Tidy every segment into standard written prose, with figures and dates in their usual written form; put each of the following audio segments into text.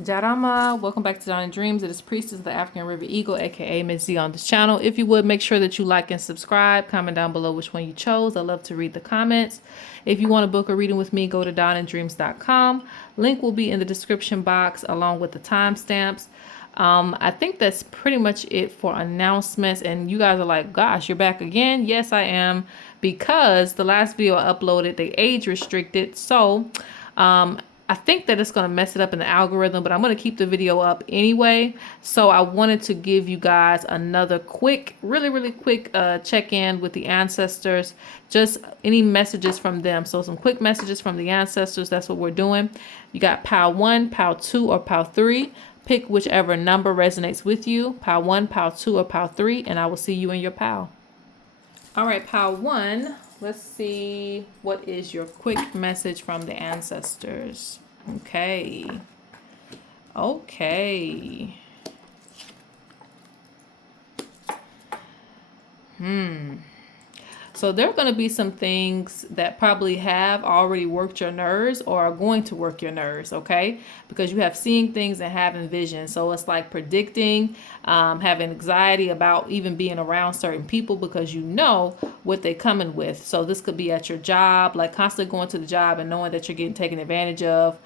Jarama, welcome back to Dawn and Dreams. It is Priestess of the African River Eagle, aka Ms.Z on this channel. If you would, make sure that you like and subscribe. Comment down below which one you chose. I love to read the comments. If you want to book a reading with me, go to dawnanddreams.com. Link will be in the description box along with the timestamps. I think that's pretty much it for announcements. And you guys are like, gosh, you're back again? Yes, I am. Because the last video I uploaded, they age restricted. So, I think that it's going to mess it up in the algorithm, but I'm going to keep the video up anyway. So I wanted to give you guys another quick, really quick check-in with the ancestors, just any messages from them. So some quick messages from the ancestors. That's what we're doing. You got pile 1, pile 2, or pile 3. Pick whichever number resonates with you, pile 1, pile 2, or pile 3, and I will see you in your pile. All right, pile 1. Let's see, what is your quick message from the ancestors? Okay. Okay. So there are going to be some things that probably have already worked your nerves or are going to work your nerves, okay? Because you have seeing things and having vision. So it's like predicting, having anxiety about even being around certain people because you know what they're coming with. So this could be at your job, like constantly going to the job and knowing that you're getting taken advantage of,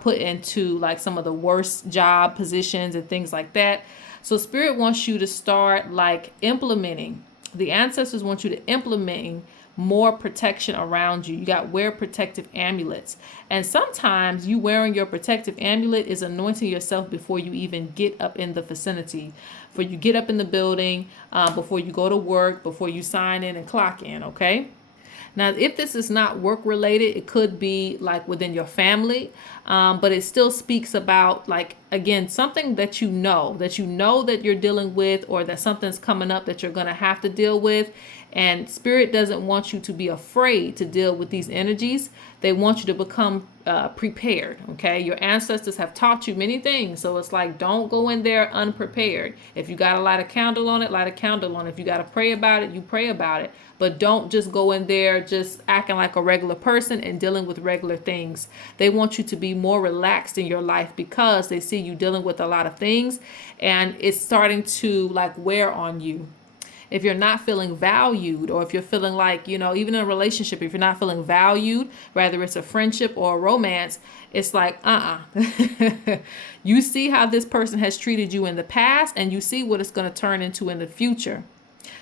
put into like some of the worst job positions and things like that. So Spirit wants you to start like implementing. The ancestors want you to implement more protection around you. You got wear protective amulets. And sometimes you wearing your protective amulet is anointing yourself before you even get up in the vicinity. Before you get up in the building, before you go to work, before you sign in and clock in, okay? Now, if this is not work related, it could be like within your family, but it still speaks about like, again, something that you know that you're dealing with, or that something's coming up that you're going to have to deal with. And Spirit doesn't want you to be afraid to deal with these energies. They want you to become prepared. Okay. Your ancestors have taught you many things. So it's like, don't go in there unprepared. If you got to light a candle on it, light a candle on it. If you got to pray about it, you pray about it. But don't just go in there just acting like a regular person and dealing with regular things. They want you to be more relaxed in your life because they see you dealing with a lot of things and it's starting to like wear on you. If you're not feeling valued, or if you're feeling like, you know, even in a relationship, if you're not feeling valued, whether it's a friendship or a romance, it's like, you see how this person has treated you in the past and you see what it's going to turn into in the future.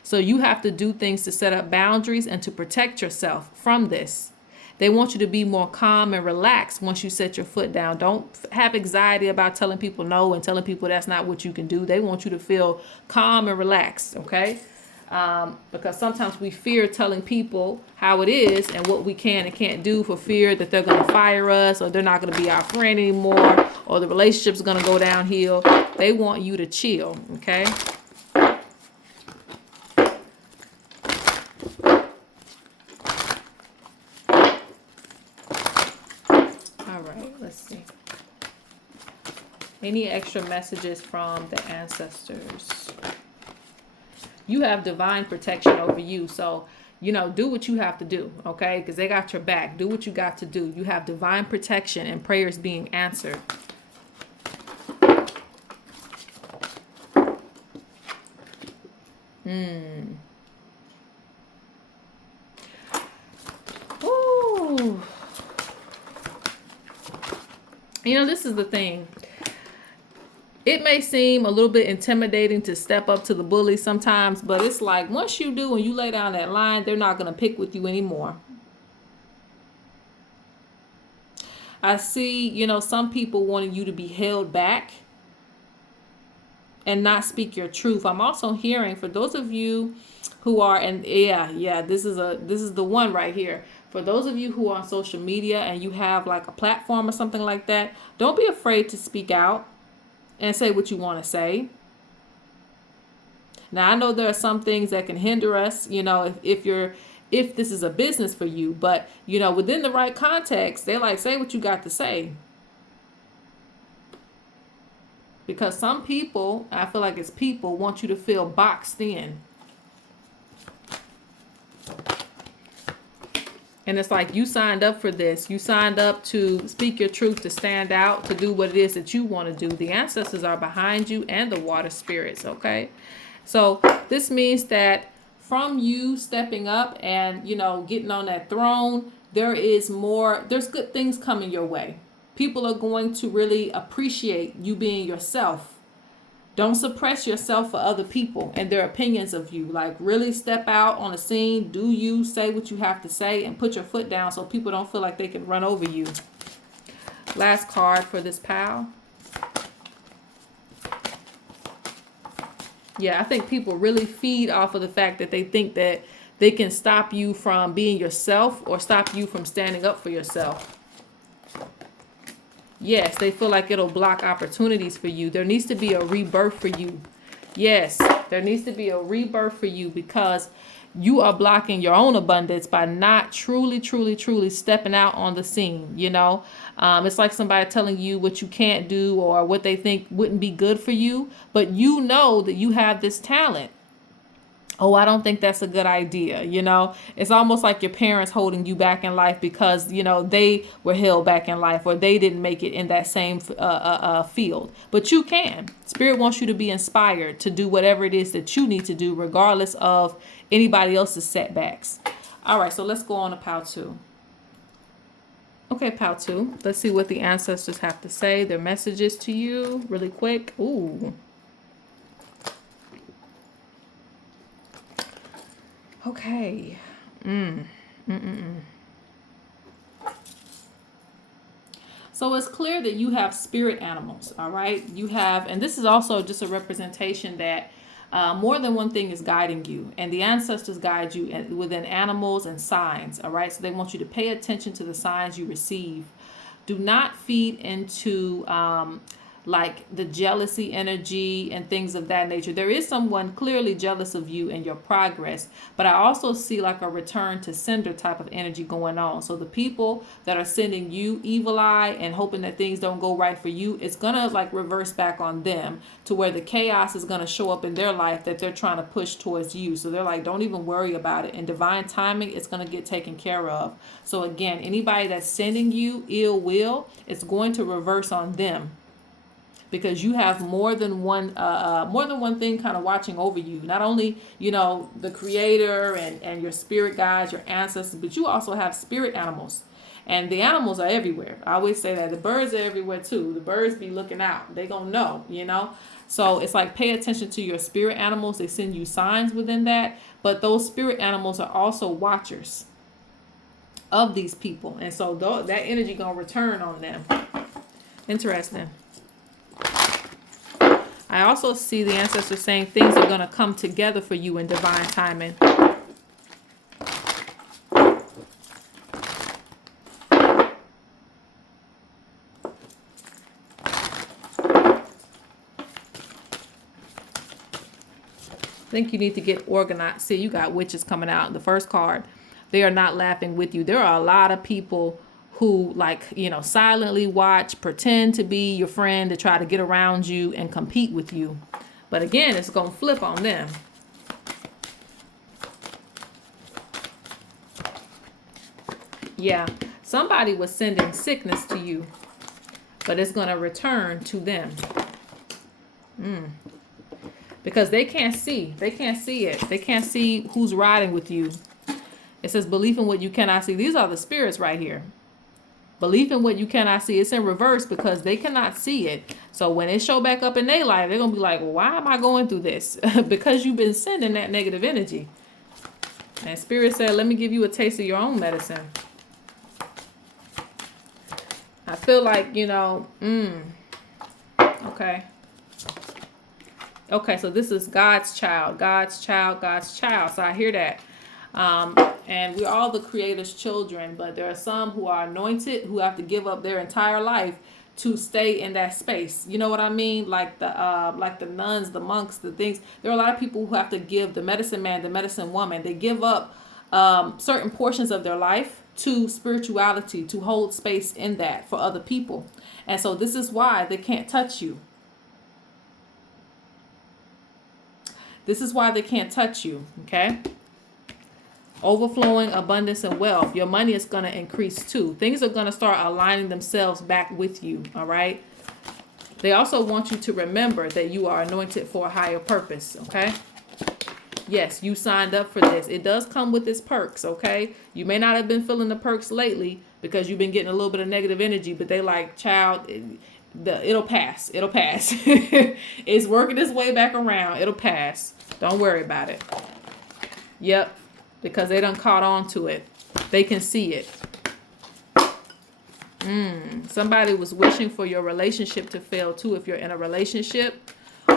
So you have to do things to set up boundaries and to protect yourself from this. They want you to be more calm and relaxed once you set your foot down. Don't have anxiety about telling people no and telling people that's not what you can do. They want you to feel calm and relaxed, okay? Because sometimes we fear telling people how it is and what we can and can't do for fear that they're going to fire us, or they're not going to be our friend anymore, or the relationship's going to go downhill. They want you to chill, okay? Let's see. Any extra messages from the ancestors? You have divine protection over you. So, you know, do what you have to do, okay? Because they got your back. Do what you got to do. You have divine protection and prayers being answered. Ooh. You know, this is the thing. It may seem a little bit intimidating to step up to the bully sometimes, but it's like once you do and you lay down that line, they're not going to pick with you anymore. I see, you know, some people wanting you to be held back and not speak your truth. I'm also hearing for those of you who are, and this is the one right here. For those of you who are on social media and you have like a platform or something like that, don't be afraid to speak out and say what you want to say. Now, I know there are some things that can hinder us, you know, if this is a business for you, but you know, within the right context, they like, say what you got to say. Because some people, I feel like it's people, want you to feel boxed in. And it's like you signed up for this. You signed up to speak your truth, to stand out, to do what it is that you want to do. The ancestors are behind you and the water spirits, okay? So this means that from you stepping up and, getting on that throne, there's good things coming your way. People are going to really appreciate you being yourself. Don't suppress yourself for other people and their opinions of you. Like, really step out on the scene, do you, say what you have to say, and put your foot down so people don't feel like they can run over you. Last card for this pal. Yeah, I think people really feed off of the fact that they think that they can stop you from being yourself or stop you from standing up for yourself. Yes, they feel like it'll block opportunities for you. There needs to be a rebirth for you. Yes, there needs to be a rebirth for you because you are blocking your own abundance by not truly stepping out on the scene. It's like somebody telling you what you can't do or what they think wouldn't be good for you, but you know that you have this talent. Oh, I don't think that's a good idea. It's almost like your parents holding you back in life because, they were held back in life or they didn't make it in that same field. But you can. Spirit wants you to be inspired to do whatever it is that you need to do, regardless of anybody else's setbacks. All right, so let's go on to pile 2. Okay, pile 2. Let's see what the ancestors have to say. Their messages to you really quick. Ooh. Okay. So it's clear that you have spirit animals, all right? You have, and this is also just a representation that more than one thing is guiding you. And the ancestors guide you within animals and signs, all right? So they want you to pay attention to the signs you receive. Do not feed into like the jealousy energy and things of that nature. There is someone clearly jealous of you and your progress, but I also see like a return to sender type of energy going on. So the people that are sending you evil eye and hoping that things don't go right for you, it's gonna like reverse back on them to where the chaos is gonna show up in their life that they're trying to push towards you. So they're like, don't even worry about it. In divine timing, it's gonna get taken care of. So again, anybody that's sending you ill will, it's going to reverse on them. Because you have more than one thing kind of watching over you. Not only, the creator and your spirit guides, your ancestors, but you also have spirit animals. And the animals are everywhere. I always say that. The birds are everywhere too. The birds be looking out. They gonna know, So it's like pay attention to your spirit animals. They send you signs within that. But those spirit animals are also watchers of these people. And so that energy gonna return on them. Interesting. I also see the ancestors saying things are going to come together for you in divine timing. I think you need to get organized. See, you got witches coming out in the first card. They are not laughing with you. There are a lot of people who silently watch, pretend to be your friend to try to get around you and compete with you. But again, it's going to flip on them. Yeah, somebody was sending sickness to you, but it's going to return to them. Because they can't see. They can't see it. They can't see who's riding with you. It says belief in what you cannot see. These are the spirits right here. Belief in what you cannot see. It's in reverse because they cannot see it. So when it show back up in their life, they're going to be like, well, why am I going through this? Because you've been sending that negative energy. And Spirit said, let me give you a taste of your own medicine. I feel like, okay. Okay, so this is God's child, God's child, God's child. So I hear that. And we're all the Creator's children, but there are some who are anointed who have to give up their entire life to stay in that space. You know what I mean? Like the nuns, the monks, the things. There are a lot of people who have to give, the medicine man, the medicine woman. They give up certain portions of their life to spirituality, to hold space in that for other people. And so this is why they can't touch you. This is why they can't touch you, okay? Overflowing abundance and wealth. Your money is going to increase too. Things are going to start aligning themselves back with you. All right. They also want you to remember that you are anointed for a higher purpose. Okay. Yes, you signed up for this. It does come with its perks, okay? You may not have been feeling the perks lately because you've been getting a little bit of negative energy, but they like, child, it'll pass. It'll pass. It's working its way back around. It'll pass. Don't worry about it. Yep, because they done caught on to it. They can see it. Somebody was wishing for your relationship to fail too if you're in a relationship,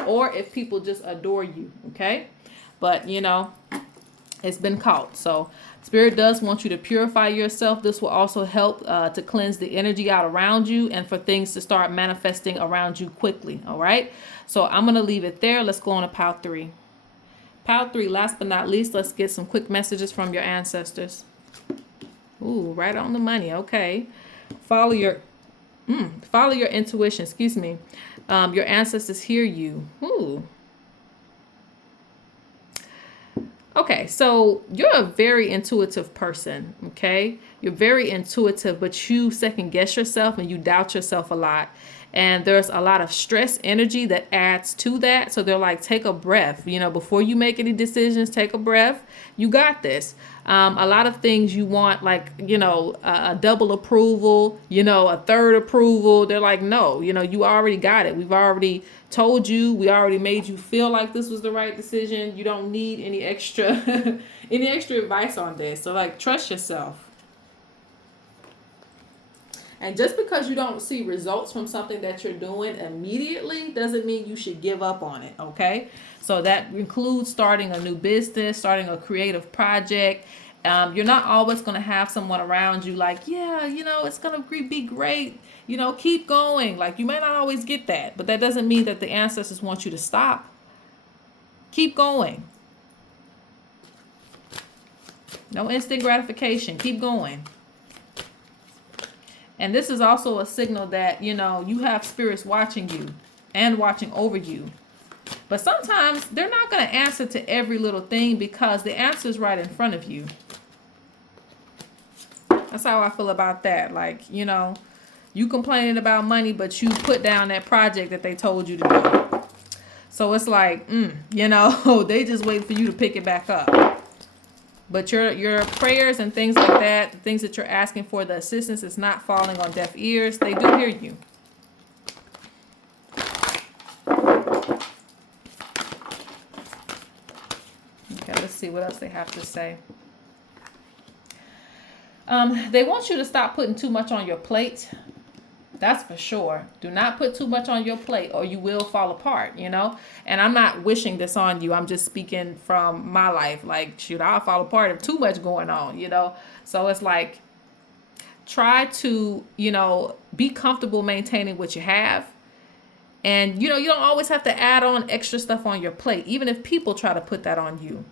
or if people just adore you, okay? But, you know, it's been caught. So Spirit does want you to purify yourself. This will also help to cleanse the energy out around you and for things to start manifesting around you quickly. All right. So I'm going to leave it there. Let's go on to pile 3. Pile 3, last but not least, let's get some quick messages from your ancestors. Ooh, right on the money. Okay. Follow your intuition. Excuse me. Your ancestors hear you. Ooh. Okay, so you're a very intuitive person, okay? You're very intuitive, but you second guess yourself and you doubt yourself a lot. And there's a lot of stress energy that adds to that. So they're like, take a breath, you know, before you make any decisions, take a breath. You got this. A lot of things you want, like, you know, a double approval, you know, a third approval. They're like, no, you know, you already got it. We've already told you, we already made you feel like this was the right decision. You don't need any extra, any extra advice on this. So like, trust yourself. And just because you don't see results from something that you're doing immediately doesn't mean you should give up on it, okay? So that includes starting a new business, starting a creative project. You're not always going to have someone around you like, yeah, you know, it's going to be great. You know, keep going. Like, you may not always get that, but that doesn't mean that the ancestors want you to stop. Keep going. No instant gratification. Keep going. And this is also a signal that, you know, you have spirits watching you and watching over you. But sometimes they're not going to answer to every little thing because the answer is right in front of you. That's how I feel about that. Like, you know, you complaining about money, but you put down that project that they told you to do. So it's like, you know, they just wait for you to pick it back up. But your prayers and things like that, the things that you're asking for, the assistance is not falling on deaf ears. They do hear you. Okay, let's see what else they have to say. They want you to stop putting too much on your plate. That's for sure. Do not put too much on your plate or you will fall apart, you know? And I'm not wishing this on you. I'm just speaking from my life. Like, shoot, I'll fall apart if too much going on, you know? So it's like, try to, you know, be comfortable maintaining what you have. And, you know, you don't always have to add on extra stuff on your plate, even if people try to put that on you.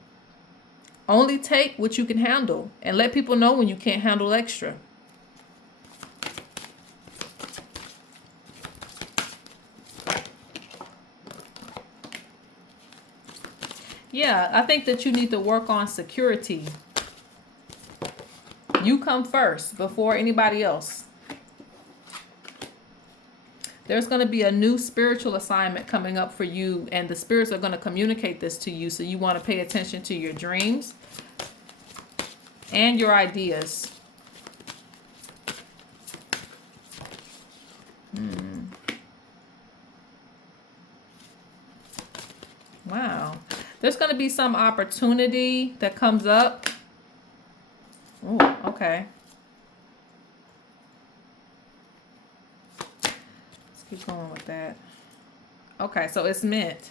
Only take what you can handle and let people know when you can't handle extra. Yeah, I think that you need to work on security. You come first before anybody else. There's going to be a new spiritual assignment coming up for you, and the spirits are going to communicate this to you. So you want to pay attention to your dreams and your ideas. Wow. There's going to be some opportunity that comes up. Oh, okay. Let's keep going with that. Okay, so it's meant.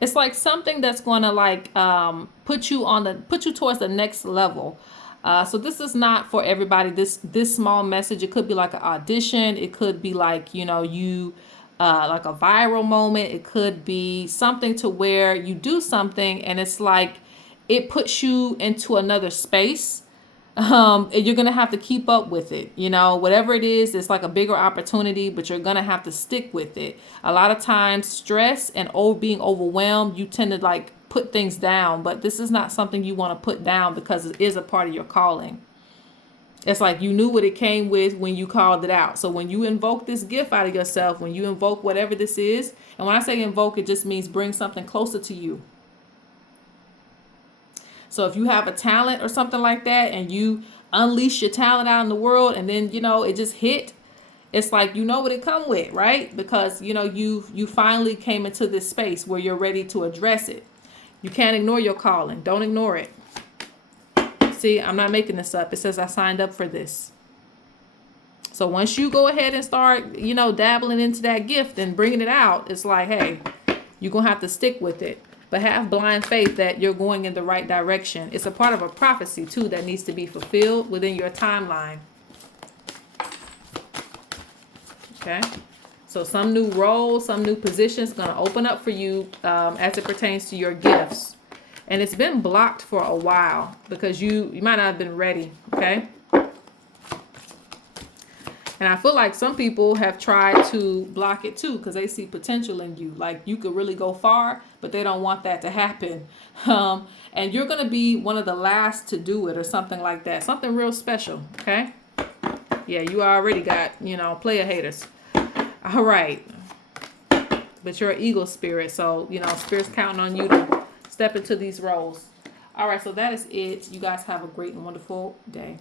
It's like something that's going to like put you towards the next level. So this is not for everybody. This small message, it could be like an audition. It could be like, you know, like a viral moment. It could be something to where you do something and it's like it puts you into another space. And you're gonna have to keep up with it. You know, whatever it is, it's like a bigger opportunity, but you're gonna have to stick with it. A lot of times, stress and being overwhelmed, you tend to like put things down, but this is not something you want to put down because it is a part of your calling. It's like you knew what it came with when you called it out. So when you invoke this gift out of yourself, when you invoke whatever this is, and when I say invoke, it just means bring something closer to you. So if you have a talent or something like that and you unleash your talent out in the world and then, you know, it just hit, it's like, you know what it come with, right? Because, you know, you finally came into this space where you're ready to address it. You can't ignore your calling. Don't ignore it. See, I'm not making this up. It says I signed up for this. So once you go ahead and start, you know, dabbling into that gift and bringing it out, it's like, hey, you're going to have to stick with it. But have blind faith that you're going in the right direction. It's a part of a prophecy, too, that needs to be fulfilled within your timeline. Okay? So some new roles, some new positions going to open up for you as it pertains to your gifts. And it's been blocked for a while because you might not have been ready, okay? And I feel like some people have tried to block it too because they see potential in you. Like you could really go far, but they don't want that to happen. And you're going to be one of the last to do it or something like that. Something real special, okay? Yeah, you already got, you know, player haters. All right. But you're an eagle spirit, so, you know, spirit's counting on you to step into these roles. All right, so that is it. You guys have a great and wonderful day.